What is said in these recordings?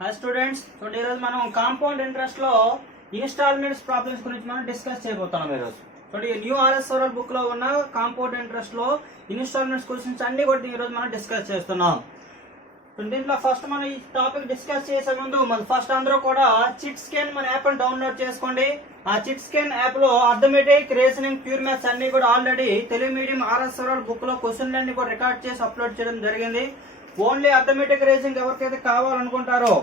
Hi students, చూడండి ఈరోజు మనం కాంపౌండ్ ఇంట్రెస్ట్ లో ఇన్స్టాల్మెంట్స్ ప్రాబ్లమ్స్ గురించి మనం డిస్కస్ చేయబోతున్నాం ఈరోజు. చూడండి న్యూ ఆర్ఎస్ఆర్ఎల్ బుక్ లో ఉన్న కాంపౌండ్ ఇంట్రెస్ట్ లో ఇన్స్టాల్మెంట్స్ గురించి అన్ని కూడా ఈరోజు మనం డిస్కస్ చేస్తున్నాం. దీంట్లో ఫస్ట్ మనం ఈ టాపిక్ డిస్కస్ చేసే ముందు ఫస్ట్ అందరూ కూడా చిట్ స్కాన్ మన యాప్ డౌన్లోడ్ చేసుకోండి. ఆ చిట్ స్కాన్ యాప్ లో అర్థమెటిక్, రీజనింగ్, ప్యూర్ మ్యాథ్స్ అన్ని కూడా ఆల్రెడీ తెలుగు మీడియం ఆర్ఎస్ఆర్ఎల్ బుక్ లో క్వశ్చన్లు అన్ని కూడా రికార్డ్ చేసి అప్లోడ్ చేయడం జరిగింది. ఓన్లీ అర్థమెటిక్, రీజనింగ్ ఎవరికైతే కావాలనుకుంటారో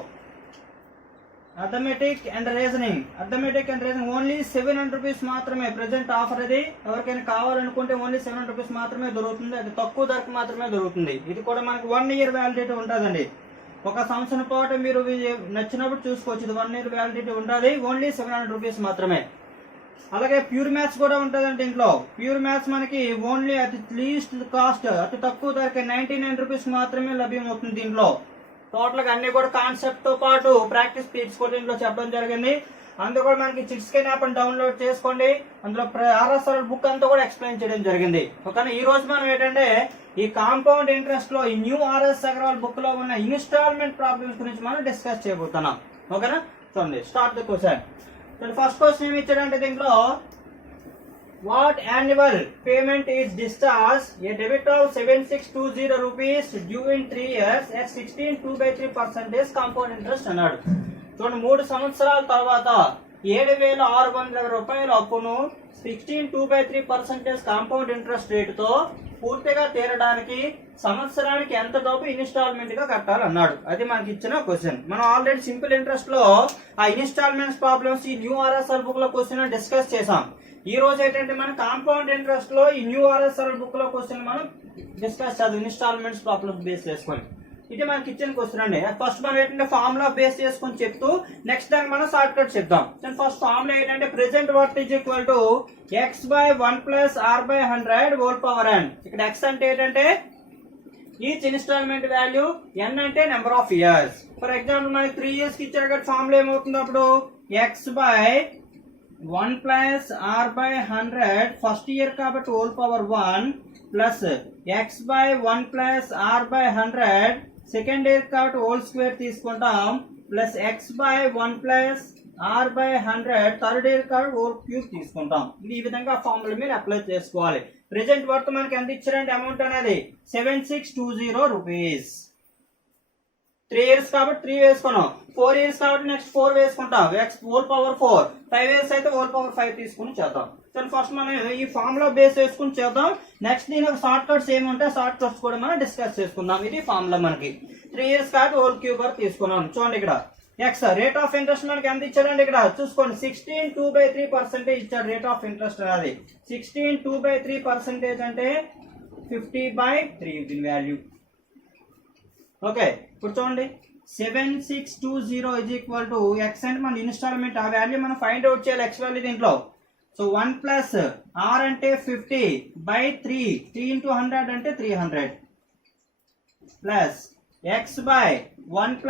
arithmetic and reasoning only 700 rupees మాత్రమే ప్రెసెంట్ ఆఫర్. అది ఎవరికైనా కావాలనుకుంటే ఓన్లీ 700 రూపీస్ మాత్రమే దొరుకుతుంది. అది తక్కువ ధరకు మాత్రమే దొరుకుతుంది. ఇది కూడా మనకి 1 ఇయర్ వ్యాలిడిటీ ఉంటుందండి. ఒక సంవత్సరం పాటు మీరు నచ్చినప్పుడు చూసుకోవచ్చు. ఇది 1 ఇయర్ వ్యాలిడిటీ ఉంటుంది. ఓన్లీ 700 రూపీస్ మాత్రమే. అలాగే ప్యూర్ మ్యాథ్స్ కూడా ఉంటుందండి. దీంట్లో ప్యూర్ మ్యాథ్స్ మనకి ఓన్లీ అతి లీస్ట్ కాస్ట్, అతి తక్కువ ధరకే 99 రూపీస్ మాత్రమే లభ్యమవుతుంది. దీంట్లో టోటల్ గా అన్ని కూడా కాన్సెప్ట్ తో పాటు ప్రాక్టీస్ పీట్స్ కూడా దీంట్లో చెప్పడం జరిగింది. అందులో కూడా మనకి చిట్ స్కాన్ యాప్ డౌన్లోడ్ చేసుకోండి. అందులో ఆర్ఎస్ఆర్ఎల్ బుక్ అంతా కూడా ఎక్స్ప్లెయిన్ చేయడం జరిగింది. ఓకేనా, ఈ రోజు మనం ఏంటంటే ఈ కాంపౌండ్ ఇంట్రెస్ట్ లో ఈ న్యూ ఆర్ఎస్ అగర్వాల్ బుక్ లో ఉన్న ఇన్స్టాల్మెంట్ ప్రాబ్లమ్స్ గురించి మనం డిస్కస్ చేయబోతున్నాం. ఓకేనా, చూడండి start the question. First question ఏమి ఇచ్చాడంటే దీంట్లో what annual payment is discharged a debit of 7620 rupees due in 3 years at 16.2/3% compound interest అన్నాడు. చూడండి 3 సంవత్సరాల తర్వాత 7600 రూపాయల అప్పును 16.2/3% కాంపౌండ్ ఇంట్రెస్ట్ రేటుతో పూర్తిగా తీరడానికి సంవత్సరానికి ఎంత డబ్బు ఇన్స్టాల్మెంట్ గా కట్టాలన్నాడు. అది మనకి ఇచ్చిన క్వశ్చన్. మనం ఆల్రెడీ సింపుల్ ఇంట్రెస్ట్ లో ఆ ఇన్స్టాల్మెంట్స్ ప్రాబ్లమ్స్ ఈ న్యూ ఆర్ఎస్ఆర్ బుక్ లో క్వశ్చన్ డిస్కస్ చేసాం. ఈ రోజు ఏంటంటే మనం కాంపౌండ్ ఇంట్రెస్ట్ లో ఈ న్యూ ఆర్ఎస్ఆర్ బుక్ లో క్వశ్చన్ మనం డిస్కస్ చేద్దాం ఇన్స్టాల్మెంట్స్ ప్రాబ్లమ్స్ బేస్ చేసుకొని. ఇది మనకి ఇచ్చిన క్వశ్చన్ అండి. ఫస్ట్ మనం ఏంటంటే ఫార్ములా బేస్ చేసుకొని చెప్తూ నెక్స్ట్ దానికి మనం షార్ట్ కట్ చెప్దాం. ఫస్ట్ ఫార్ములా ఏంటంటే present worth is equal to x/1 + r/100 whole power n. ఇక్కడ x అంటే ఏంటంటే ఈచ్ ఇన్స్టాల్మెంట్ వాల్యూ, n అంటే number of years. For example మనకి 3 ఇయర్స్ కి ఇచ్చాడు కాబట్టి ఫార్ములా ఏమవుతుంది అప్పుడు x/1 + r/100 ఫస్ట్ ఇయర్ కాబట్టి whole power 1 plus x/1 + r/100 second year కాబట్టి హోల్ స్క్వేర్ తీసుకుంటాం plus x/1 + r/100 third year కాబట్టి హోల్ క్యూబ్ తీసుకుంటాం. ఇది ఈ విధంగా ఫార్ములా మీరు అప్లై చేసుకోవాలి. ప్రెసెంట్ వర్త్ మనకి ఎంత ఇచ్చారంటే అమౌంట్ అనేది 7620 రూపీస్. 3 ఇయర్స్ కాబట్టి 3 వేసుకున్నాం. 4 ఇయర్స్ కాబట్టి నెక్స్ట్ 4 వేసుకుంటాం. x whole power 4. 5 ఇయర్స్ అయితే హోల్ పవర్ 5 తీసుకుని చేద్దాం. ఫస్ట్ మనం ఈ ఫార్ములా బేస్ చేసుకుని చేద్దాం. నెక్స్ట్ దీని షార్ట్ కట్స్ ఏముంటే షార్ట్ కట్స్ కూడా మనం డిస్కస్ చేసుకుందాం. ఇది ఫార్ములా మనకి 3 ఇయర్స్ కాబట్టి హోల్ క్యూబ్ తీసుకున్నాం. చూడండి ఇక్కడ x రేట్ ఆఫ్ ఇంట్రెస్ట్ మనకి ఎంత ఇచ్చారండి ఇక్కడ చూసుకోండి. 16.2/3% ఇచ్చాడు రేట్ ఆఫ్ ఇంట్రెస్ట్ అనేది. 16.2/3% అంటే 50/3 దీని వాల్యూ. ఓకే, ఇప్పుడు చూడండి 7620 ఇజ్ ఈక్వల్ టు x అంటే మన ఇన్స్టాల్మెంట్ ఆ వాల్యూ మనం ఫైండ్ అవుట్ చేయాలి. x వాల్యూ దీంట్లో. సో 1 ప్లస్ r అంటే 50/3 3 × 100 అంటే 300 plus x/1 +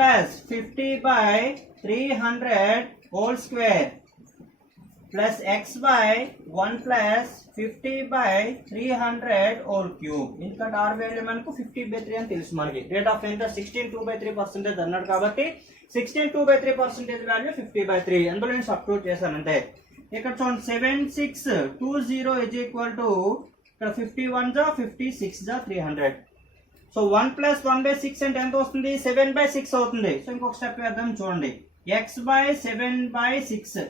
50/300 whole square plus x/1 + 50/300 whole cube. ఎందుకంటే ఆర్ వాల్యూ మనకు 50/3 అని తెలుసు. మనకి రేట్ ఆఫ్ ఇంట్రెస్ట్ 16.2/3% అన్నాడు కాబట్టి 16.2/3% వాల్యూ 50/3. అందులో నేను సబ్స్టిట్యూట్ చేశాను అంతే. ఇక్కడ చూడండి 7620 ఇజ్ ఈక్వల్ టు ఇక్కడ 51 × 56 × 300. సో 1 + 1/6 అంటే ఎంత వస్తుంది? 7/6 అవుతుంది. సో ఇంకొక స్టెప్ వేద్దాం. చూడండి x/7/6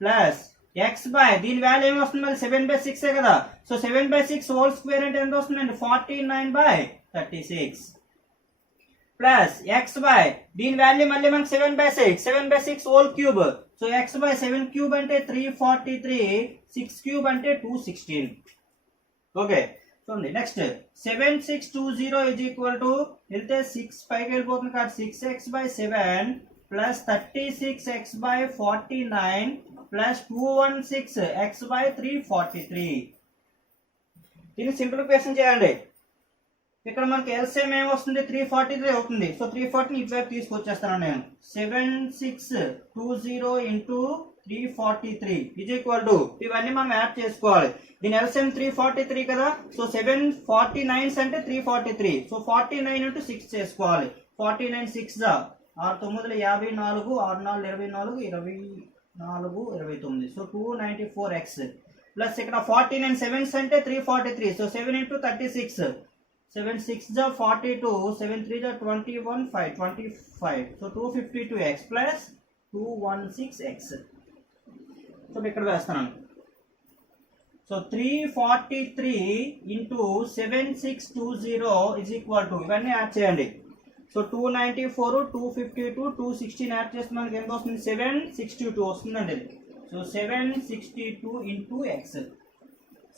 ప్లస్ దీని వాల్యూ ఏమి వస్తుంది? మళ్ళీ 7/6 కదా. సో 7/6 హోల్ స్క్వేర్ అంటే ఎంత వస్తుందండి? 49/36 ప్లస్ దీని వాల్యూ మళ్ళీ మనకి 7/6 whole cube. So x/7 cube అంటే 343, 6 క్యూబ్ అంటే 216. ఓకే, చూడండి నెక్స్ట్ 7620 ఇజ్ ఈక్వల్ టు వెళ్తే 6 పైకి వెళ్ళిపోతుంది కాబట్టి 6x/7 plus 36x/49 plus 216x/343. దీన్ని సింప్లిఫికేషన్ చేయండి. ఇక్కడ మనకి ఎల్సిఎం ఏమొస్తుంది? 343 అవుతుంది. సో 340 ఇటువైపు తీసుకొచ్చేస్తాను నేను. 7620 × 343 ఇజ్ ఈక్వల్ టు ఇవన్నీ మనం యాడ్ చేసుకోవాలి. దీని ఎల్సిఎం 343 కదా. సో 749 అంటే 343. సో 49 × 6 చేసుకోవాలి. 49 6 6×9 = 54, 6×4 = 24, 24 సో 294x ప్లస్ ఇక్కడ 49 7s అంటే 343, so 7 × 36, 7 6 42, 7 3 21 5 25, so 252x plus 216x. So ఇక్కడ వేస్తున్నాను. సో 343 × 7620 ఇజ్ ఈక్వల్ టు ఇవన్నీ యాడ్ చేయండి. సో 294, 252, 216 యాడ్ చేస్తే మనకి ఎంత వస్తుంది? 762 వస్తుందండి. So 762 × x.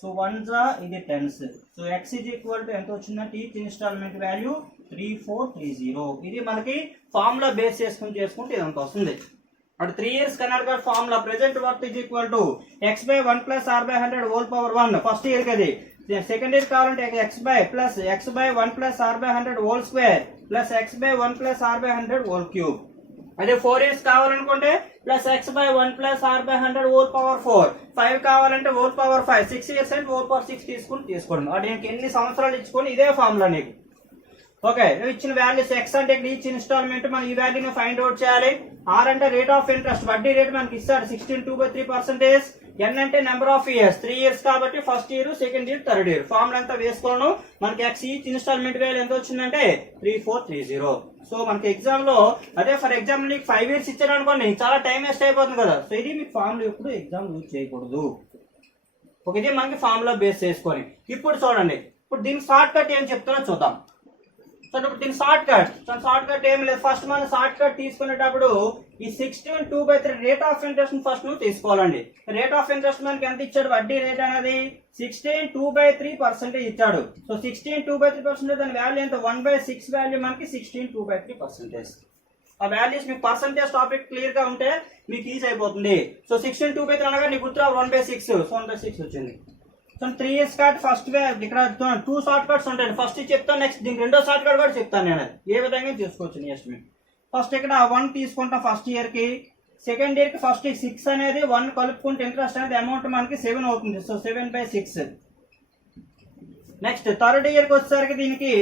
సో 1 ఇది 10s. So x is equal to ఎంత వచ్చిందంటే ఈచ్ ఇన్స్టాల్మెంట్ వాల్యూ 3430. ఇది మనకి ఫార్ములా బేస్ చేసుకుంటే ఇదంత వస్తుంది. అటు 3 years కన్నా formula present worth is equal to x/1 + r/100 whole power 1 first year కి అది. సెకండ్ ఇయర్ కావాలంటే x/1 + r/100 whole square plus x/1 + r/100 whole cube. అదే 4 years కావాలనుకుంటే plus x/1 + r/100 whole power 4, 5 కావాలంటే హోల్ పవర్ 5, 6 years అంటే whole power 6 తీసుకోండి. అంటే ఎన్ని సంవత్సరాలు ఇచ్చుకొని ఇదే ఫార్ములా నీకు. ఓకే, ఇచ్చిన వాల్యూస్ x అంటే ఈచ్ ఇన్స్టాల్మెంట్ మనం ఈ వాల్యూని ఫైండ్ అవుట్ చేయాలి. r అంటే రేట్ ఆఫ్ ఇంట్రెస్ట్, వడ్డీ రేట్ మనకి ఇస్తాడు 16.2/3%. n అంటే నెంబర్ ఆఫ్ ఇయర్స్, 3 years కాబట్టి first year, second year, third year. Formula అంతా వేసుకోను. మనకి x ఈచ్ ఇన్స్టాల్మెంట్ వాల్యూ ఎంత వచ్చిందంటే 3430. సో మనకి ఎగ్జామ్ లో అదే ఫర్ ఎగ్జాంపుల్ నీకు 5 years ఇచ్చారు అనుకోండి, చాలా టైం వేస్ట్ అయిపోతుంది కదా. సో ఇది మీకు ఫార్ములా ఎప్పుడు ఎగ్జామ్ యూజ్ చేయకూడదు. ఒక ఇది మనకి ఫార్ములా బేస్ చేసుకొని. ఇప్పుడు చూడండి, ఇప్పుడు దీని షార్ట్ కట్ ఏం చెప్తున్నా చూద్దాం. సో ఇప్పుడు దీని షార్ట్ కట్ ఏం లేదు. ఫస్ట్ మనం షార్ట్ కట్ తీసుకునేటప్పుడు ఈ 16/2/3 రేట్ ఆఫ్ ఇంట్రెస్ట్ ఫస్ట్ నువ్వు తీసుకోవాలండి. రేట్ ఆఫ్ ఇంట్రెస్ట్ మనకి ఎంత ఇచ్చాడు? వడ్డీ రేట్ అనేది 16/2/3% ఇచ్చాడు. సో 16/2/3% దాని వాల్యూ ఎంత? 1/6 వాల్యూ మనకి 16/2/3%. ఆ వాల్యూస్ మీకు పర్సంటేజ్ టాపిక్ క్లియర్ గా ఉంటే మీకు ఈజీ అయిపోతుంది. సో 16/2/3 అనగా నీకు గుర్తురా 1/6, సో 1/6 వచ్చింది. సో 3 years కట్ ఫస్ట్ ఇక్కడ 2 షార్ట్ కట్స్ ఉంటాయి. ఫస్ట్ చెప్తాను, నెక్స్ట్ దీనికి రెండో షార్ట్ కట్ కూడా చెప్తాను నేను, ఏ విధంగా తీసుకోవచ్చు నెక్స్ట్. ఫస్ట్ ఇక్కడ 1 తీసుకుంటాం ఫస్ట్ ఇయర్ కి. సెకండ్ ఇయర్ కి ఫస్ట్ 6 అనేది 1 కలుపుకుంటే ఇంట్రెస్ట్ అనేది అమౌంట్ మనకి 7 అవుతుంది. సో 7/6. నెక్స్ట్ థర్డ్ ఇయర్ కి వచ్చేసరికి దీనికి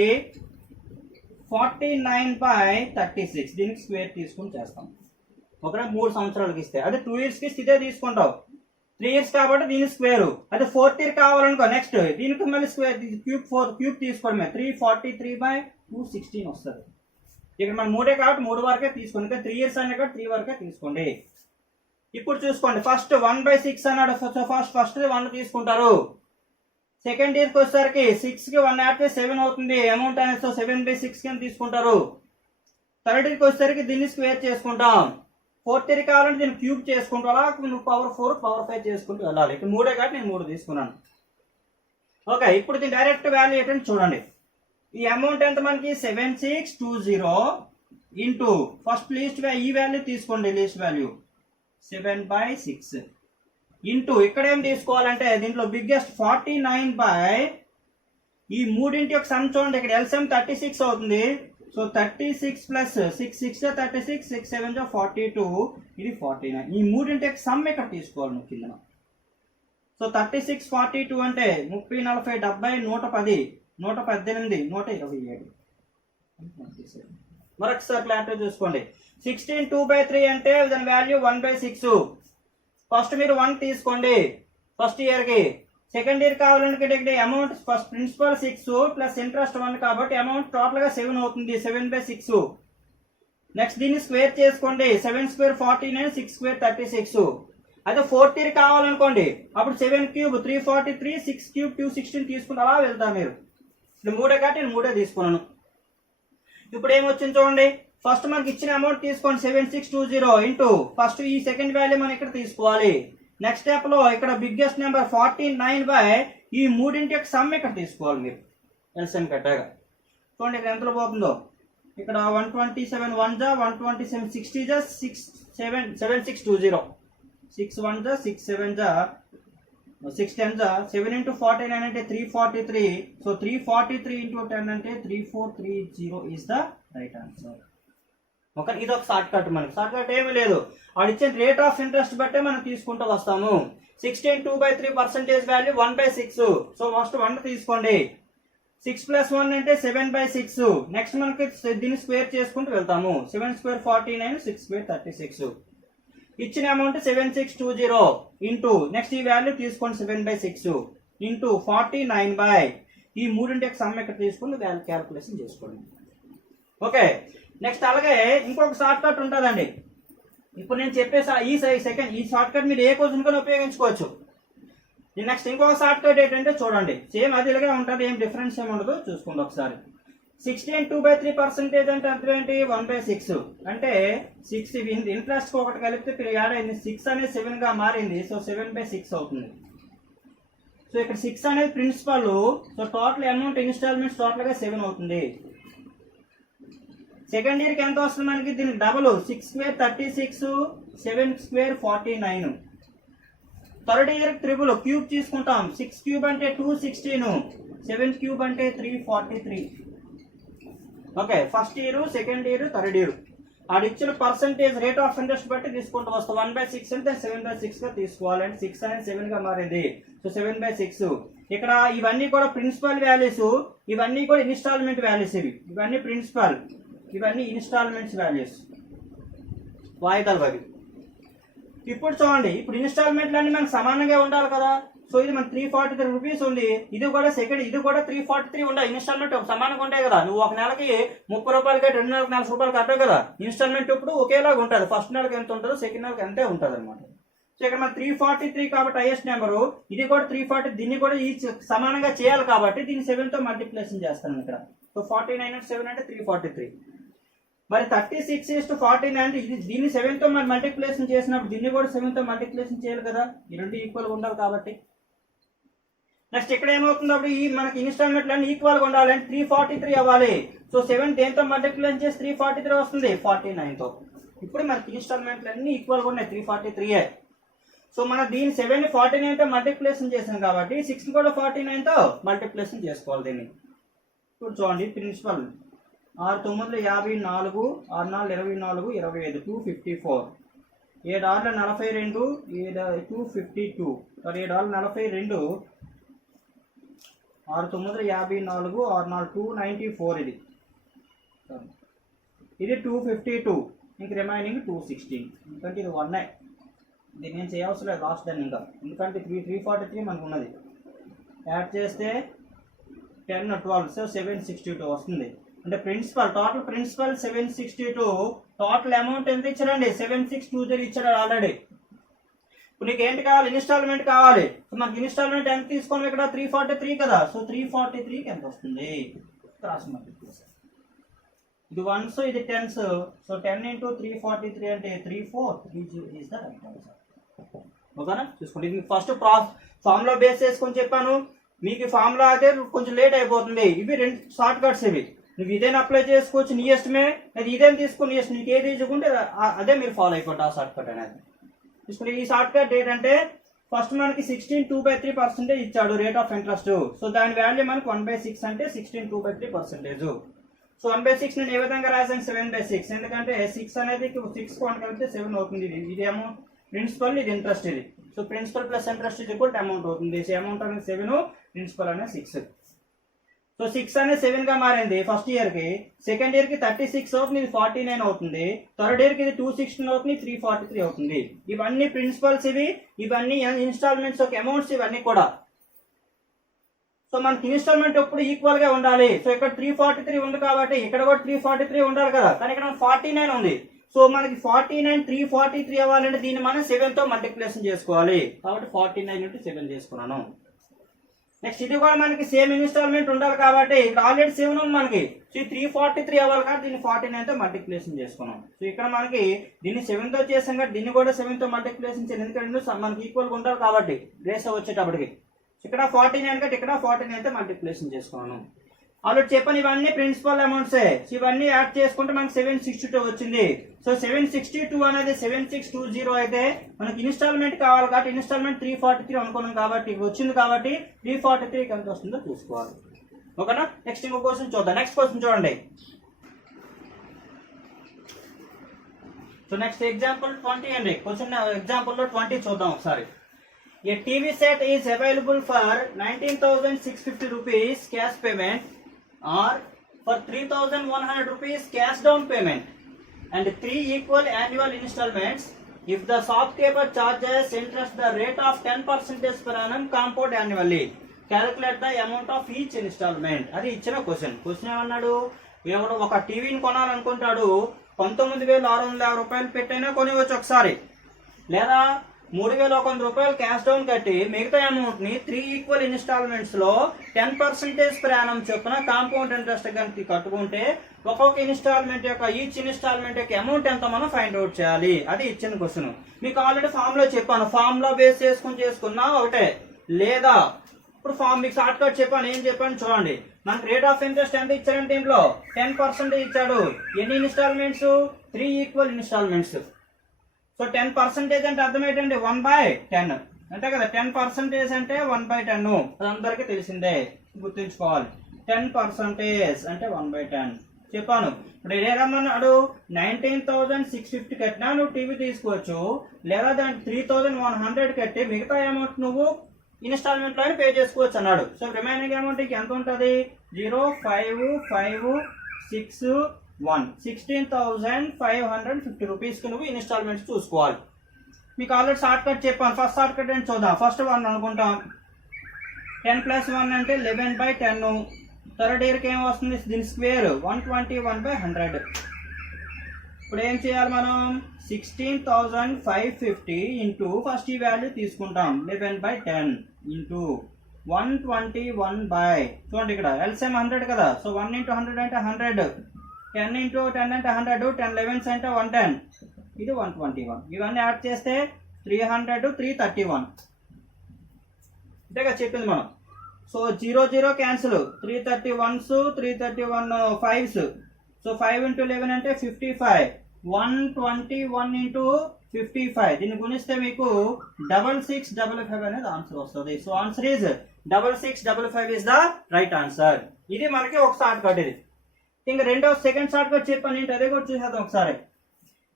49/36, దీనికి స్క్వేర్ తీసుకుని చేస్తాం. ఒకటే 3 సంవత్సరాలకి ఇస్తే, అదే 2 years కి ఇస్తే తీసుకుంటావు. 3 years కాబట్టి దీని స్క్వేర్. అదే 4th ఇయర్ కావాలనుకో, నెక్స్ట్ దీనికి మళ్ళీ స్క్వేర్ క్యూబ్ తీసుకోవడమే. 343/216 వస్తుంది. ఇక్కడ మనం 3 కాబట్టి 3 వరకే తీసుకోండి. 3 years అనే కాబట్టి 3 వరకే తీసుకోండి. ఇప్పుడు చూసుకోండి, ఫస్ట్ 1/6 అన్నాడు. ఫస్ట్ 1 తీసుకుంటారు. సెకండ్ ఇయర్ కి వచ్చేసరికి 6 కి 1 యాడ్ చేస్తే 7 అవుతుంది అమౌంట్ అనేది. సో 7/6 కింద తీసుకుంటారు. థర్డ్ ఇయర్ కి వచ్చేసరికి దీన్ని స్క్వేర్ చేసుకుంటాం. 4th ఇయర్ కావాలంటే దీన్ని క్యూబ్ చేసుకుంటూ అలా నువ్వు పవర్ 4, పవర్ 5 చేసుకుంటూ వెళ్ళాలి. ఇక్కడ 3 కాబట్టి నేను 3 తీసుకున్నాను. ఓకే, ఇప్పుడు దీని డైరెక్ట్ వాల్యూ ఏంటంటే చూడండి, ఈ అమౌంట్ ఎంత మనకి 7620 ఇంటూ ఫస్ట్ లీస్ట్ ఈ వాల్యూ తీసుకోండి, లీస్ట్ వాల్యూ 7/6 ఇంటూ ఇక్కడ ఏం తీసుకోవాలంటే దీంట్లో బిగ్గెస్ట్ 49 ఈ మూడింటి యొక్క సమ్ చూడండి. ఇక్కడ ఎల్సిఎం 36 అవుతుంది. సో 36 ప్లస్ 6 6 36, 6 7 42, ఇది 49. ఈ మూడింటి యొక్క సమ్ ఇక్కడ తీసుకోవాలి నువ్వు కింద. సో 36 42 అంటే 30 40 70 110 118 127. మరొకసారి క్లారిటీ చూసుకోండి. 16/2/3 అంటే దాని వాల్యూ 1/6. ఫస్ట్ మీరు 1 తీసుకోండి ఫస్ట్ ఇయర్ కి. సెకండ్ ఇయర్ కావాలంటే amount first principal 6 plus interest 1 కాబట్టి అమౌంట్ టోటల్ గా 7 అవుతుంది. 7/6. నెక్స్ట్ దీన్ని స్క్వేర్ చేసుకోండి. 7 స్క్వేర్ 49, 6 స్క్వేర్ 36. అదే 4th ఇయర్ కావాలనుకోండి, అప్పుడు 7 క్యూబ్ 343, 6 క్యూబ్ 216 తీసుకుని అలా వెళ్తారు మీరు. ఇప్పుడు 3 కాబట్టి నేను 3 తీసుకున్నాను. ఇప్పుడు ఏమొచ్చింది చూడండి, ఫస్ట్ మనకి ఇచ్చిన అమౌంట్ తీసుకోండి 7620 ఇంటూ ఫస్ట్ ఈ సెకండ్ వాల్యూ మనం ఇక్కడ తీసుకోవాలి. నెక్స్ట్ స్టెప్ లో ఇక్కడ బిగ్గెస్ట్ నెంబర్ 49 ఈ మూడింటి యొక్క సమ్ ఇక్కడ తీసుకోవాలి మీరు ఎల్సిఎం కట్టాగా. చూడండి ఇక్కడ ఎంతలో పోతుందో. ఇక్కడ 127 1 127 60 7620 6 1 6 7 6 10 7 into 49 అంటే 343. సో 343 into 10 అంటే 3430 is the right answer. Okay, ఇది ఒక షార్ట్ కట్. మనకి షార్ట్ కట్ ఏమీ లేదు, వాడు ఇచ్చిన రేట్ ఆఫ్ ఇంట్రెస్ట్ బట్టే మనం తీసుకుంటూ వస్తాము. 16/2/3 పర్సెంటేజ్ వాల్యూ 1/6. సో ఫస్ట్ 1 తీసుకోండి. 6 + 1 అంటే 7/6. నెక్స్ట్ మనకి దీన్ని స్క్వేర్ చేసుకుంటూ వెళ్తాము. 7 స్క్వేర్ 49, 6 స్క్వేర్ 36. ఇచ్చిన అమౌంట్ 7620 ఇంటూ నెక్స్ట్ ఈ వాల్యూ తీసుకోండి 7/6 ఇంటూ 49 ఈ మూడింటికి సమ్ ఇక్కడ తీసుకుని వాల్యూ క్యాల్కులేషన్ చేసుకోండి. ఓకే, నెక్స్ట్ అలాగే ఇంకొక షార్ట్ కట్ ఉంటుందండి. ఇప్పుడు నేను చెప్పేసా ఈ షార్ట్ కట్ మీరు ఏ క్వశ్చన్ కూడా ఉపయోగించుకోవచ్చు. నెక్స్ట్ ఇంకొక షార్ట్ కట్ ఏంటంటే చూడండి, సేమ్ అదిలాగే ఉంటుంది, ఏం డిఫరెన్స్ ఏమి ఉండదు. చూసుకోండి ఒకసారి. 16 2/3% అంటే అర్థం ఏంటి? 1/6 అంటే 6 ఇంట్రెస్ట్ ఒకటి కలిపితే యాడ్ అయింది. 6 అనేది 7 గా మారింది. సో 7/6 అవుతుంది. సో ఇక్కడ 6 అనేది principal. So total amount instalments total గా 7 అవుతుంది. సెకండ్ ఇయర్ కి ఎంత వస్తుంది మనకి? దీనికి double 6 square 36, 7 square 49. Third year కి ట్రిపుల్ క్యూబ్ తీసుకుంటాం. 6 క్యూబ్ అంటే 216, 7 క్యూబ్ అంటే 343. Okay, first year, second year, third year ఆడిచ్చిన పర్సంటేజ్ రేట్ ఆఫ్ ఇంట్రెస్ట్ బట్టి తీసుకుంటూ వస్తాం. 1/6 అంటే 7/6 గా తీసుకోవాలి. అంటే 6 అనేది 7 గా మారింది. సో 7/6. ఇక్కడ ఇవన్నీ కూడా ప్రిన్సిపల్ వాల్యూస్, ఇవన్నీ కూడా ఇన్స్టాల్మెంట్ వాల్యూస్. ఇవన్నీ ప్రిన్సిపల్, ఇవన్నీ ఇన్స్టాల్మెంట్స్ వాల్యూస్, వాయిదాలు అవి. ఇప్పుడు చూడండి, ఇప్పుడు ఇన్స్టాల్మెంట్లు అన్ని మనకు సమానంగా ఉండాలి కదా. సో ఇది మనకి 343 రూపీస్ ఉంది. ఇది కూడా సెకండ్, ఇది కూడా 343 ఉండాలి. ఇన్స్టాల్మెంట్ సమానంగా ఉంటాయి కదా. నువ్వు ఒక నెలకి 30 రూపాయలకి, 2 నెలలకు 40 రూపాయలు కట్టావు కదా. ఇన్స్టాల్మెంట్ ఇప్పుడు ఒకేలాగా ఉంటుంది. ఫస్ట్ నెలకి ఎంత ఉంటుందో సెకండ్ నెలకి అంతే ఉంటుంది అనమాట. సో ఇక్కడ మన 343 కాబట్టి హైయెస్ట్ నెంబరు. ఇది కూడా 340, దీన్ని కూడా ఈ సమానంగా చేయాలి కాబట్టి దీన్ని 7 తో మల్టిప్లికేషన్ చేస్తాను ఇక్కడ. సో 49 × 7 అంటే 343. మరి 36:49 అంటే ఇది దీన్ని 7 తో మనం మల్టిప్లికేషన్ చేసినప్పుడు దీన్ని కూడా 7 తో మల్టిప్లికేషన్ చేయాలి కదా. ఈ రెండు ఈక్వల్ గా ఉండాలి కాబట్టి. నెక్స్ట్ ఇక్కడ ఏమవుతుంది? అప్పుడు ఈ మనకి ఇన్స్టాల్మెంట్లు అన్ని ఈక్వల్ గా ఉండాలి అంటే 343 అవ్వాలి. సో 7 దేంతో మల్టిప్లికేషన్ చేసి 343 వస్తుంది 49 తో. ఇప్పుడు మనకి ఇన్స్టాల్మెంట్లు అన్ని ఈక్వల్ గా ఉన్నాయి, 343. సో మనం దీన్ని 7 ని 49 తో మల్టిప్లికేషన్ చేసాం కాబట్టి 6 కూడా 49 తో మల్టిప్లికేషన్ చేసుకోవాలి దీన్ని. ఇప్పుడు చూడండి, ప్రిన్సిపల్ 6 9 54, 6 4 24, 25 254, 7 6 42, 252, 7 6 42, 6 9 54, 6 4 294. ఇది 252. ఇంక రిమైనింగ్ 216. ఎందుకంటే ఇది 1. దీన్ని ఏం చేయవసరం లేదు లాస్ట్ దాన్ని ఇంకా, ఎందుకంటే 343 మనకు ఉన్నది. యాడ్ చేస్తే 10 12, సో 762 వస్తుంది. అంటే principal, total principal 762. Total amount ఎంత ఇచ్చారండి? 7620 ఇచ్చాడు ఆల్రెడీ. ఇప్పుడు నీకు ఏంటి కావాలి? ఇన్స్టాల్మెంట్ కావాలి. సో మనకి ఇన్స్టాల్మెంట్ ఎంత తీసుకోవాలి ఇక్కడ? 343 కదా. సో 343కి ఎంత వస్తుంది? Cross multiplication. ఇది 1s, ఇది 10s. సో 10 × 343 అంటే 3430 ఈజ్ ద రైట్ ఆన్సర్. ఓకేనా? చూసుకోండి, ఇది ఫస్ట్ ఫార్ములా బేస్ చేసుకొని చెప్పాను. మీకు ఫార్ములా అయితే కొంచెం లేట్ అయిపోతుంది. ఇవి 2 షార్ట్ కట్స్. ఇవి నువ్వు ఇదేనా అప్లై చేసుకోవచ్చు నీ ఇష్టమే, అది ఇదేం తీసుకుని ఇష్టం, నీకు ఏది తీసుకుంటే అదే మీరు ఫాలో అయిపోండి ఆ షార్ట్ కట్ అనేది. తీసుకుంటే ఈ షార్ట్ కట్ ఏంటంటే ఫస్ట్ మనకి 16 2/3% ఇచ్చాడు రేట్ ఆఫ్ ఇంట్రెస్ట్. సో దాని వాల్యూ మనకి 1/6 అంటే 16 2/3%. సో 1/6 నేను ఏ విధంగా రాసాను? 7/6. ఎందుకంటే 6 అనేది 6 1 కలిపితే 7 అవుతుంది. ఇదేమో ప్రిన్సిపల్, ఇది ఇంట్రెస్ట్. ఇది సో ప్రిన్సిపల్ ప్లస్ ఇంట్రెస్ట్ ఇది కూడా అమౌంట్ అవుతుంది. అమౌంట్ అనేది 7, ప్రిన్సిపల్ అనేది 6. సో 6 అనేది 7 గా మారింది ఫస్ట్ ఇయర్ కి. సెకండ్ ఇయర్ కి 36 అవుతుంది, ఇది 49 అవుతుంది. థర్డ్ ఇయర్ కి ఇది 216 అవుతుంది, 343 అవుతుంది. ఇవన్నీ ప్రిన్సిపల్స్, ఇవన్నీ ఇన్స్టాల్మెంట్స్ ఒక అమౌంట్స్, ఇవన్నీ కూడా. సో మనకి ఇన్స్టాల్మెంట్ ఎప్పుడు ఈక్వల్ గా ఉండాలి. సో ఇక్కడ 343 ఉంది కాబట్టి ఇక్కడ కూడా 343 ఉండాలి కదా. కానీ ఇక్కడ 49 ఉంది. సో మనకి 49 343 అవ్వాలంటే దీన్ని మనం 7 తో మల్టిప్లికేషన్ చేసుకోవాలి. కాబట్టి 49 × 7 చేసుకున్నాను. నెక్స్ట్ ఇది కూడా మనకి సేమ్ ఇన్స్టాల్మెంట్ ఉండాలి కాబట్టి ఇక్కడ ఆల్రెడీ 7 ఉంది మనకి. సో 343 అవ్వాలి కాబట్టి దీన్ని 49 తో మల్టిప్లికేషన్ చేసుకున్నాం. సో ఇక్కడ మనకి దీన్ని 7 తో చేసాం కాబట్టి దీన్ని కూడా 7 తో మల్టిప్లికేషన్ చేయాలి. ఎందుకంటే మనకి ఈక్వల్ గా ఉండాలి కాబట్టి రేస్ వచ్చేటప్పటికి. ఇక్కడ 49 కాబట్టి ఇక్కడ 49 తో మల్టిప్లికేషన్ చేసుకున్నాను. ఆల్రెడీ చెప్పని ఇవన్నీ ప్రిన్సిపల్ అమౌంట్సే. సో ఇవన్నీ యాడ్ చేసుకుంటే మనకి 762 వచ్చింది. సో 762 అనేది 7620 అయితే మనకి ఇన్స్టాల్మెంట్ కావాలి కాబట్టి ఇన్స్టాల్మెంట్ 343 అనుకున్నాం కాబట్టి వచ్చింది కాబట్టి 343కి ఎంత వస్తుందో చూసుకోవాలి. ఓకేనా? నెక్స్ట్ ఇంకో క్వశ్చన్ చూద్దాం. నెక్స్ట్ క్వశ్చన్ చూడండి. సో నెక్స్ట్ ఎగ్జాంపుల్ 20 అండి. క్వశ్చన్ ఎగ్జాంపుల్ లో 20 చూద్దాం ఒకసారి. A TV set is available for 19,650 rupees cash payment or for 3,100 rupees cash down payment and 3 equal annual installments if the shopkeeper charges interest the rate of 10% per annum compound annually. Calculate the amount of each installment. అది ఇచ్చిన question ఏమన్నాడు, ఎవడు ఒక టీవీని కొనాలనుకుంటాడు, 19,650 రూపాయలు పెట్టైనా కొనివచ్చు ఒకసారి, లేదా 3,100 రూపాయలు క్యాష్ డౌన్ కట్టి మిగతా అమౌంట్ ని 3 ఈక్వల్ ఇన్స్టాల్మెంట్స్ లో 10% per annum చొప్పున కాంపౌండ్ ఇంట్రెస్ట్ కనుక కట్టుకుంటే ఒక్కొక్క ఇన్స్టాల్మెంట్ యొక్క ఈచ్ ఇన్స్టాల్మెంట్ యొక్క అమౌంట్ ఎంత మనం ఫైండ్ అవుట్ చేయాలి. అది ఇచ్చిన క్వశ్చన్. మీకు ఆల్రెడీ ఫామ్ లో చెప్పాను, ఫామ్ లో బేస్ చేసుకున్నా ఒకటే, లేదా ఇప్పుడు ఫామ్ మీకు షార్ట్ కట్ చెప్పాను. ఏం చెప్పాను చూడండి. మనకి రేట్ ఆఫ్ ఇంట్రెస్ట్ ఎంత ఇచ్చారంటే దీంట్లో 10% ఇచ్చాడు. ఎన్ని ఇన్స్టాల్మెంట్స్? 3 equal instalments. సో 10% అంటే అర్థం ఏంటంటే 1/10 అంతే కదా. 10% అంటే 1/10 అది అందరికీ తెలిసిందే, గుర్తుంచుకోవాలి. 10% అంటే 1/10 చెప్పాను. ఇప్పుడు ఏమన్నాడు, 19,650 కట్టినా నువ్వు టీవీ తీసుకోవచ్చు, లేదా దానికి 3,100 కట్టి మిగతా అమౌంట్ నువ్వు ఇన్స్టాల్మెంట్ లో పే చేసుకోవచ్చు అన్నాడు. సో రిమైనింగ్ అమౌంట్ ఎంత ఉంటుంది? 0,5,5,6,1 16,550 రూపీస్ కి నువ్వు ఇన్స్టాల్మెంట్స్ చూసుకోవాలి. మీకు ఆల్రెడీ షార్ట్ కట్ చెప్పాను. ఫస్ట్ షార్ట్ కట్ ఏంటి చూద్దాం. ఫస్ట్ 1 అనుకుంటాం. 10 + 1 అంటే 11/10. థర్డ్ ఇయర్కి ఏం వస్తుంది, దీని స్క్వేర్ 121/100. ఇప్పుడు ఏం చేయాలి మనం, 16,550 ఇంటూ ఫస్ట్ ఈ వాల్యూ తీసుకుంటాం 11/10 ఇంటూ 121 చూడండి ఇక్కడ ఎల్సిఎం 100 కదా. సో 1 × 100 అంటే 100, 10 × 10 అంటే 100, 10 11s అంటే 110, ఇది 121. ఇవన్నీ యాడ్ చేస్తే 300, 331 అంతేగా చెప్పింది మనం. So 0 0 cancel, 331s 331 5s. So 5 × 11 అంటే 55, 121 × 55. దీన్ని గుణిస్తే మీకు 6655 అనేది ఆన్సర్ వస్తుంది. So answer is 6655 is the right answer. ఇది మనకి ఒక షార్ట్ కట్. ఇది ఇంకా సెకండ్ షార్ట్ కట్ చెప్పాను ఏంటి, అదే కూడా చూసేద్దాం ఒకసారి.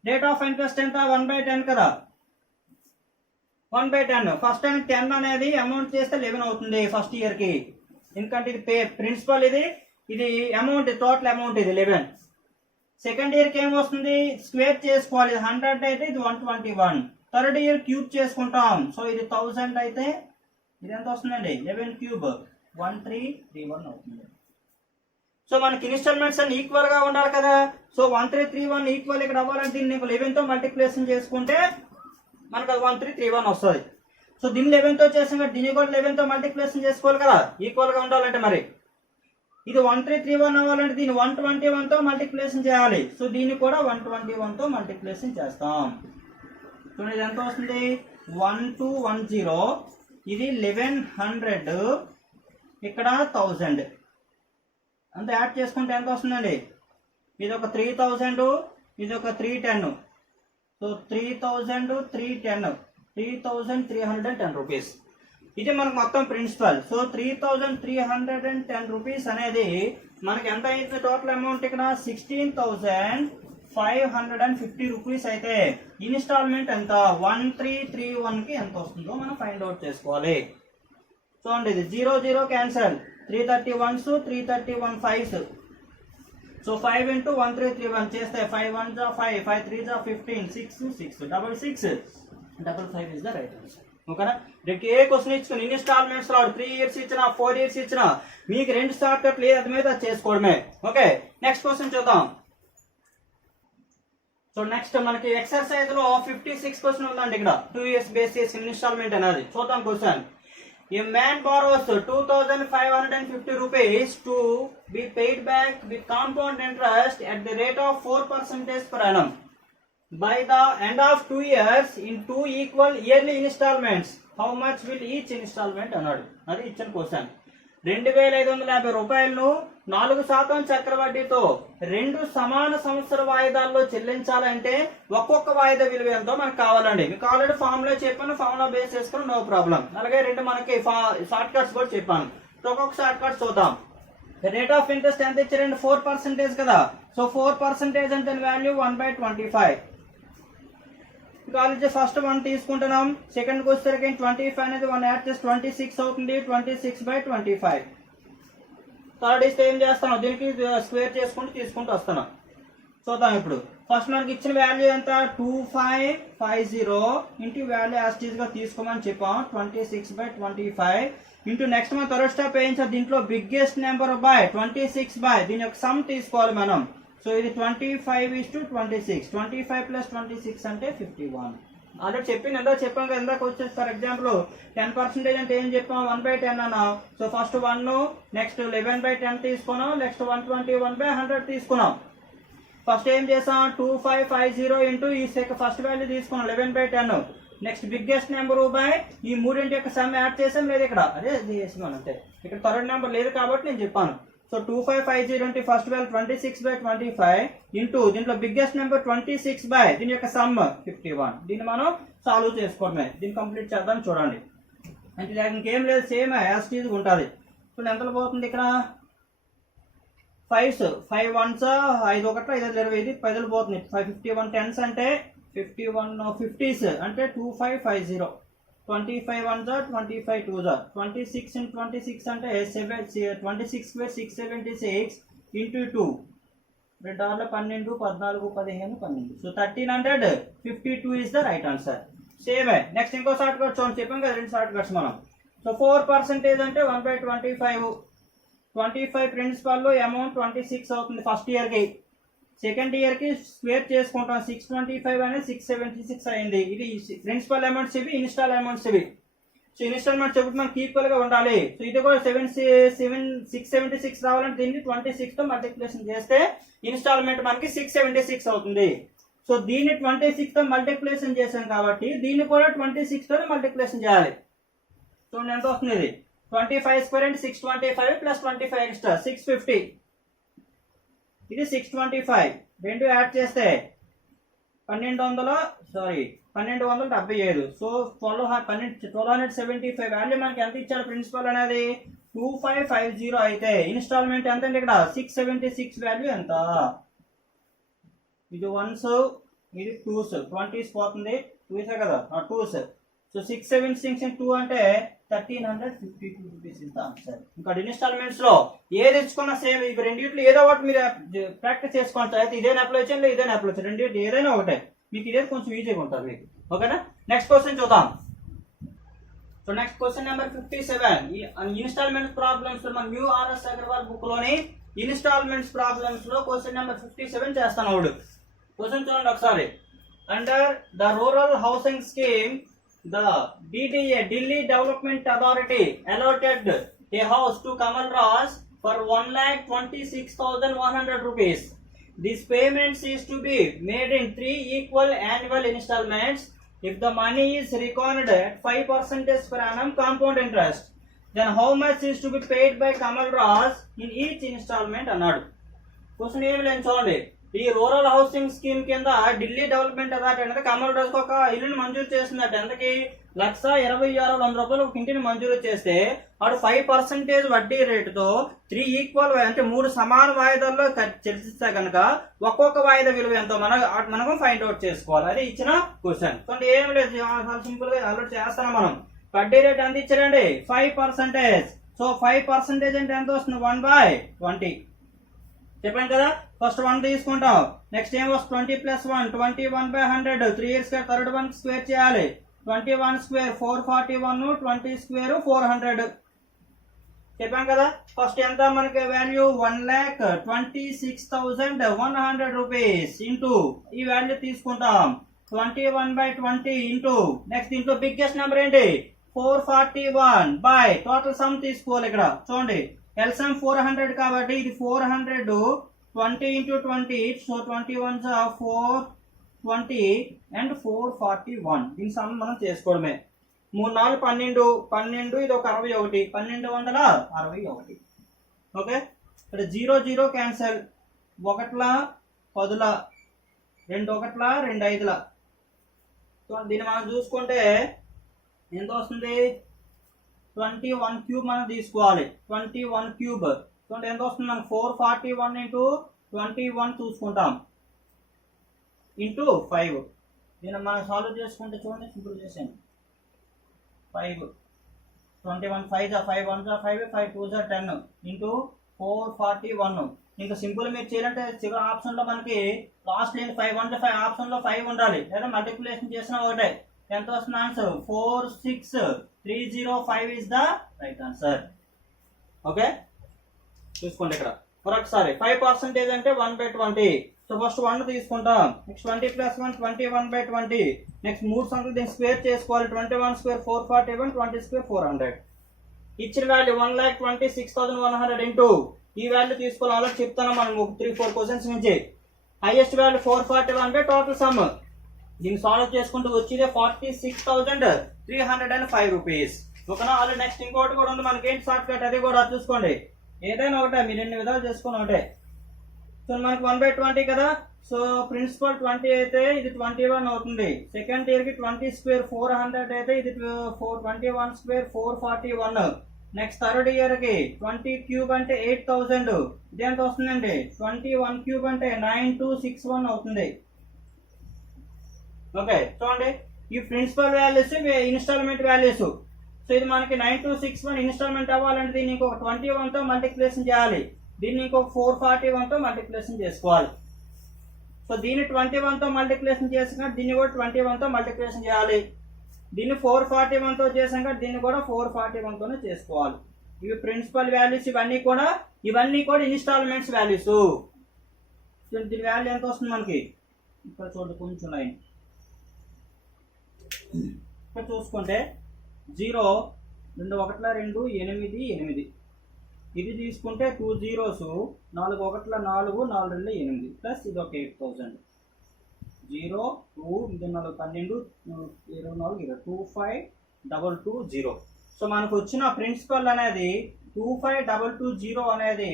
రేట్ ఆఫ్ ఇంట్రెస్ట్ ఎంత? 1/10 కదా. 1/10 ఫస్ట్ టైం 10 అనేది అమౌంట్ చేస్తే 11 అవుతుంది ఫస్ట్ ఇయర్ కి, ఎందుకంటే ఇది ప్రిన్సిపల్, ఇది అమౌంట్, టోటల్ అమౌంట్ ఇది 11. సెకండ్ ఇయర్ కి ఏం వస్తుంది, స్క్వేర్ చేసుకోవాలి. 100 అయితే ఇది 121. థర్డ్ ఇయర్ క్యూబ్ చేసుకుంటాం. సో ఇది 1000 అయితే ఇది ఎంత వస్తుందండి, 11 క్యూబ్ 1331 అవుతుంది. సో మనకి ఇన్స్టాల్మెంట్స్ అన్ని ఈక్వల్ గా ఉండాలి కదా. సో 1331 ఈక్వల్ ఇక్కడ అవ్వాలంటే దీన్ని 11 తో మల్టిప్లికేషన్ చేసుకుంటే మనకు అది 1331 వస్తుంది. సో దీన్ని 11 తో చేసాం, దీన్ని కూడా 11 తో మల్టిప్లికేషన్ చేసుకోవాలి కదా ఈక్వల్ గా ఉండాలంటే. మరి ఇది 1331 అవ్వాలంటే దీన్ని 121 తో మల్టిప్లికేషన్ చేయాలి. సో దీన్ని కూడా 121 తో మల్టిప్లికేషన్ చేస్తాం. చూడండి ఇది ఎంత వస్తుంది, 1210, ఇది 1100, ఇక్కడ 1000 అంత యాడ్ చేసుకుంటే ఎంత వస్తుందండి, ఇది ఒక 3000, ఇది ఒక 310. So 3000, 310, 3310 rupees. ఇది మనకు మొత్తం ప్రిన్సిపల్. సో 3310 రూపీస్ అనేది మనకి ఎంత అయింది టోటల్ అమౌంట్ ఇక్కడ 16,550 రూపీస్. అయితే ఇన్స్టాల్మెంట్ ఎంత 1331 కి ఎంత వస్తుందో మనం ఫైండ్ అవుట్ చేసుకోవాలి. చూడండి ఇది 0 0 క్యాన్సల్, 331s 331 5s. సో 5 × 1331 చేస్తే 5 1s 5, 5 3s 15, 6 6 6655 is the right answer. ఓకేనా. రేపు ఏ క్వశ్చన్ ఇచ్చుకుని ఇన్స్టాల్మెంట్స్ రాడు, 3 ఇయర్స్ ఇచ్చినా 4 ఇయర్స్ ఇచ్చినా మీకు 2 షార్ట్ కట్లు ఏది మీద చేసుకోవడమే. ఓకే, నెక్స్ట్ క్వశ్చన్ చూద్దాం. సో నెక్స్ట్ మనకి ఎక్సర్సైజ్ లో 56 క్వశ్చన్ ఉందండి ఇక్కడ. 2 years బేసిస్ ఇన్స్టాల్మెంట్ అనేది చూద్దాం question. A man borrows 2,550 rupees to be paid back with compound interest at the rate of 4% per annum. By the end of 2 years in 2 equal yearly installments, how much will each installment అన్నాడు. అది ఇచ్చిన question. 2,550 రూపాయలను 4% చక్రవడ్డీతో 2 సమాన సంవత్సర వాయిదాల్లో చెల్లించాలంటే ఒక్కొక్క వాయిదా విలువ ఎంతో మనకు కావాలండి. మీకు ఆల్రెడీ ఫామ్ లో చెప్పాను, ఫామ్ లో బేస్ చేసుకుని నో ప్రాబ్లం. అలాగే 2 మనకి షార్ట్ కట్స్ కూడా చెప్పాను. ఒక్కొక్క షార్ట్ కట్ చూద్దాం. రేట్ ఆఫ్ ఇంట్రెస్ట్ ఎంత ఇచ్చారండి, 4% కదా. సో 4% అంటే వాల్యూ 1/25. కాలేజ్ ఫస్ట్ 1 తీసుకుంటున్నాం, సెకండ్కి వచ్చేసరికి 25 అనేది 1 యాడ్ చేసి 26 అవుతుంది, 26/25. థర్డ్ ఇస్తే ఏం చేస్తాను, దీనికి స్క్వేర్ చేసుకుంటూ తీసుకుంటూ వస్తాను. చూద్దాం ఇప్పుడు. ఫస్ట్ మనకి ఇచ్చిన వాల్యూ ఎంత, 2550 ఇంటూ వాల్యూ యాస్టీజ్గా తీసుకోమని చెప్పాం, 26/25 ఇంటూ నెక్స్ట్ మన థర్డ్ స్టెప్ ఏం చేయాలి, దీంట్లో బిగ్గెస్ట్ నెంబర్ బై 26 దీని యొక్క సమ్ తీసుకోవాలి మనం. సో ఇది 25:26, 25 + 26 అంటే 51. ఆల్రెడీ చెప్పింది ఎంతో చెప్పాం కదా, ఎందాక వచ్చేసి ఫర్ ఎగ్జాంపుల్ 10% అంటే ఏం చెప్పాం, 1/10 అన్నాం. సో ఫస్ట్ 1, నెక్స్ట్ 11/10 తీసుకున్నాం, నెక్స్ట్ 121/100 తీసుకున్నాం. ఫస్ట్ ఏం చేసాం, 2550 ఇంటూ ఈ ఫస్ట్ వాల్యూ తీసుకున్నాం 11/10, నెక్స్ట్ బిగ్గెస్ట్ నెంబర్ బై ఈ మూడింటి యొక్క సమ్ యాడ్ చేసాం, లేదు ఇక్కడ అదే చేసాం అంతే, ఇక్కడ థర్డ్ నెంబర్ లేదు కాబట్టి నేను చెప్పాను. సో 2550 అంటే ఫస్ట్ వాల్యూ 26/25 ఇంటూ దీంట్లో బిగ్గెస్ట్ నెంబర్ 26 దీని యొక్క సమ్ 51. దీన్ని మనం సాల్వ్ చేసుకోవడమే. దీన్ని కంప్లీట్ చేద్దాం చూడండి. అంటే ఇంకేం లేదు, సేమ్ యాజ్ టీజ్ ఉంటుంది. ఇప్పుడు ఎంతలో పోతుంది ఇక్కడ, 5 1s 5 1 5 20 10 పోతుంది, 51 10s అంటే 51 50s అంటే 2550, 25 1s 25 2s, 26 × 26 అంటే 26 ² 676 into 2, 2 12 14 15 12. So 1352 is the right answer. Same. Next ఇంకో షార్ట్ కట్ చూడండి, చెప్పాం కదా 2 షార్ట్ కట్స్ మనం. సో 4% అంటే 1/25, 25 ప్రిన్సిపల్లో అమౌంట్ 26 అవుతుంది ఫస్ట్ ఇయర్కి. సెకండ్ ఇయర్కి స్క్వేర్ చేసుకుంటాం, 625 అనేది 676 అయింది. ఇది ప్రిన్సిపల్ అమౌంట్స్ ఇవి, ఇన్స్టాల్ అమౌంట్స్ ఇవి. సో ఇన్స్టాల్మెంట్ చెబుతూ మనకి ఈక్వల్గా ఉండాలి. సో ఇది కూడా 676 రావాలంటే దీన్ని 26తో మల్టిప్లికేషన్ చేస్తే ఇన్స్టాల్మెంట్ మనకి 676 అవుతుంది. సో దీన్ని 26తో మల్టిప్లికేషన్ చేశాం కాబట్టి దీన్ని కూడా 26తో మల్టిప్లికేషన్ చేయాలి. చూడండి ఎంత వస్తుంది, ఇది 25² అంటే 625 + 25 ఎక్స్ట్రా 650, ఇది 625, రెండు యాడ్ చేస్తే 1275. సో 1275 వాల్యూ మనకి ఎంత ఇచ్చాడు ప్రిన్సిపల్ అనేది 2550 అయితే ఇన్స్టాల్మెంట్ ఎంత అండి ఇక్కడ 676 వాల్యూ ఎంత, ఇది 1s ఇది 2s, 20s పోతుంది 2s కదా 2s. సో 676 2 అంటే 1352 రూపీస్ ఇస్ ద ఆన్సర్. ఇంకా ఇన్స్టాల్మెంట్స్ లో ఏది ఇచ్చుకున్నా సేమ్, ఇవి రెండింటిలో ఏదో ఒకటి మీరు ప్రాక్టీస్ చేసుకోండి. అయితే ఇదే అప్లై చేయండి, ఇదే అప్లై చేయండి, రెండింటి ఏదైనా ఒకటే, మీకు ఇదే కొంచెం ఈజీగా ఉంటుంది మీకు. ఓకేనా. నెక్స్ట్ క్వశ్చన్ చూద్దాం. So next question number 57. Instalments problems మన న్యూ ఆర్ఎస్ అగర్వాల్ బుక్ లోని ఇన్స్టాల్మెంట్స్ ప్రాబ్లమ్స్ లో క్వశ్చన్ నెంబర్ 57 చేస్తాను. వాడు క్వశ్చన్ చూడండి ఒకసారి. Under the rural housing scheme, the DDA Delhi Development Authority allotted a house to Kamal Raj for 1,26,100 rupees. This payment is to be made in 3 equal annual installments. If the money is reckoned at 5% per annum compound interest, then how much is to be paid by Kamal Raj in each installment అన్నాడు. Question ఏమి లేదు చూడండి. ఈ rural housing scheme కింద Delhi development authority అనేది కమల్ రాజుకు ఒక ఇల్లుని మంజూరు చేస్తుందట. ఎంతకి 1,26,100 రూపాయలు ఒక ఇంటిని మంజూరు చేస్తే వాడు 5% వడ్డీ రేటుతో 3 ఈక్వల్ అంటే 3 సమాన వాయిదాల్లో చెల్లిస్తే కనుక ఒక్కొక్క వాయిదా విలువ ఎంతో మనకు ఫైండ్ అవుట్ చేసుకోవాలి. అది ఇచ్చిన క్వశ్చన్. కొంత ఏం లేదు, సింపుల్ గా అలర్ట్ చేస్తాం మనం. వడ్డీ రేట్ ఎంత ఇచ్చారండి 5%. సో 5% అంటే ఎంత వస్తుంది 1/20 చెప్పాను కదా. ఫస్ట్ 1 తీసుకుంటాం, నెక్స్ట్ ఏం వస్తుంది 20 + 1 21/100, 3 ఇయర్స్ థర్డ్ 1 స్క్వేర్ చేయాలి, 21 స్క్వేర్ 441, 20 స్క్వేర్ 400 చెప్పాం కదా. ఫస్ట్ ఎంత మనకి వాల్యూ 1,26,100 రూపీస్ ఇంటూ ఈ వాల్యూ తీసుకుంటాం 21/20 into next into biggest number ఏంటి 441 బై టోటల్ సమ్ తీసుకోవాలి. ఇక్కడ చూడండి ఎల్సమ్ 400 కాబట్టి ఇది 400 20 × 20, సో 21 420 అండ్ 441. దీని సమ్ మనం చేసుకోవడమే. 3 4 12 12, ఇది ఒక 61 1261. ఓకే. ఇక్కడ 0 0 క్యాన్సల్, 1 10 2 1 2 5. సో దీన్ని మనం చూసుకుంటే ఎంత వస్తుంది 21 క్యూబ్ మనం తీసుకోవాలి. 21 క్యూబ్ చూడండి ఎంత వస్తుంది మనకు 441 × 21 చూసుకుంటాం ఇంటూ 5. దీన్ని మనం సాల్వ్ చేసుకుంటే చూడండి, సింపుల్ చేసాను. 5 21 5 5 1 5 5 2 10 ఇంటూ 441. ఇంకా సింపుల్ మీరు చేయాలంటే చివరి ఆప్షన్లో మనకి లాస్ట్ లేని 5 1 5 ఆప్షన్లో 5 ఉండాలి, లేదా మల్టిప్లికేషన్ చేసిన ఒకటే. ఎంత వస్తుంది answer? 46305 is the right answer. Okay, చూసుకోండి ఇక్కడ మరొకసారి. 5% అంటే 1/20. సో ఫస్ట్ 1 తీసుకుంటాం. నెక్స్ట్ 20 + 1 21/20. నెక్స్ట్ 3 సంఖ్యలు దీన్ని స్క్వేర్ చేసుకోవాలి. 21 స్క్వేర్ 441, 20 స్క్వేర్ 400. ఇచ్చిన వాల్యూ 1,26,100 ఇంటూ ఈ వాల్యూ తీసుకోవాలి. అలా చెప్తాను మనం 3-4 క్వశ్చన్స్ నుంచి. Highest value 441 total some. దీన్ని సాల్వ్ చేసుకుంటూ వచ్చేదే 46,305 రూపీస్. ఓకేనా? అలా నెక్స్ట్ ఇంకోటి కూడా ఉంది మనకి, ఏంటి షార్ట్ కట్, అది కూడా చూసుకోండి. ఏదైనా ఒకటే, మీరు ఎన్ని విధాలు చేసుకుని ఒకటే. సో మనకి 1/20 కదా. సో ప్రిన్సిపల్ 20 అయితే ఇది 21 అవుతుంది. సెకండ్ ఇయర్ కి 20 స్క్వేర్ 400 అయితే ఇది 21 స్క్వేర్ 441. నెక్స్ట్ థర్డ్ ఇయర్ కి 20 క్యూబ్ అంటే 8000. ఇది ఎంత వస్తుందండి? 21 క్యూబ్ అంటే 9261 అవుతుంది. ఓకే, చూడండి ఈ principal values, instalment values. So ఇది మనకి 9261 ఇన్స్టాల్మెంట్ అవ్వాలంటే దీన్ని ఇంకొక 21 తో మల్టిప్లికేషన్ చేయాలి. దీన్ని ఇంకొక 441 తో మల్టిప్లికేషన్ చేసుకోవాలి. సో దీన్ని 21 తో మల్టిప్లికేషన్ చేసాక దీన్ని కూడా 21 తో మల్టిప్లికేషన్ చేయాలి. దీన్ని 441 తో చేసాక దీన్ని కూడా 441 తోనే చేసుకోవాలి. ఇవి ప్రిన్సిపల్ వాల్యూస్, ఇవన్నీ కూడా ఇన్స్టాల్మెంట్స్ వాల్యూస్. దీని వాల్యూ ఎంత వస్తుంది మనకి? ఇక్కడ చూడండి, కొంచెం లైన్ ఇక్కడ చూసుకుంటే 0 2 1 2 8 8. ఇది తీసుకుంటే 2 zeros 4 1 4 4 2 8 ప్లస్ ఇది ఒక 8000. 0 2 4 12 24 25220. సో మనకు వచ్చిన ప్రిన్సిపల్ అనేది 25220 అనేది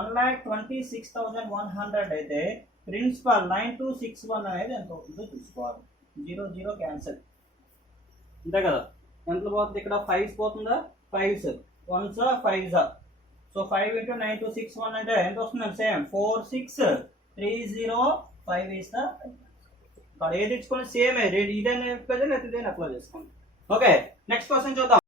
1,26,100 అయితే ప్రిన్సిపల్ 9261 అనేది ఎంత అవుతుందో చూసుకోవాలి. 0 0 క్యాన్సల్, అంతే కదా. ఎంత పోతుంది ఇక్కడ? 5 పోతుందా? 5s 1s 5s. సో 5 × 9261 అంటే ఎంత వస్తుందండి? Same 46,305 is the. ఏది ఇచ్చుకోండి సేమ్, ఇదైనా లేకపోతే ఇదేనా అప్లై చేసుకోండి. ఓకే, నెక్స్ట్ క్వశ్చన్ చూద్దాం.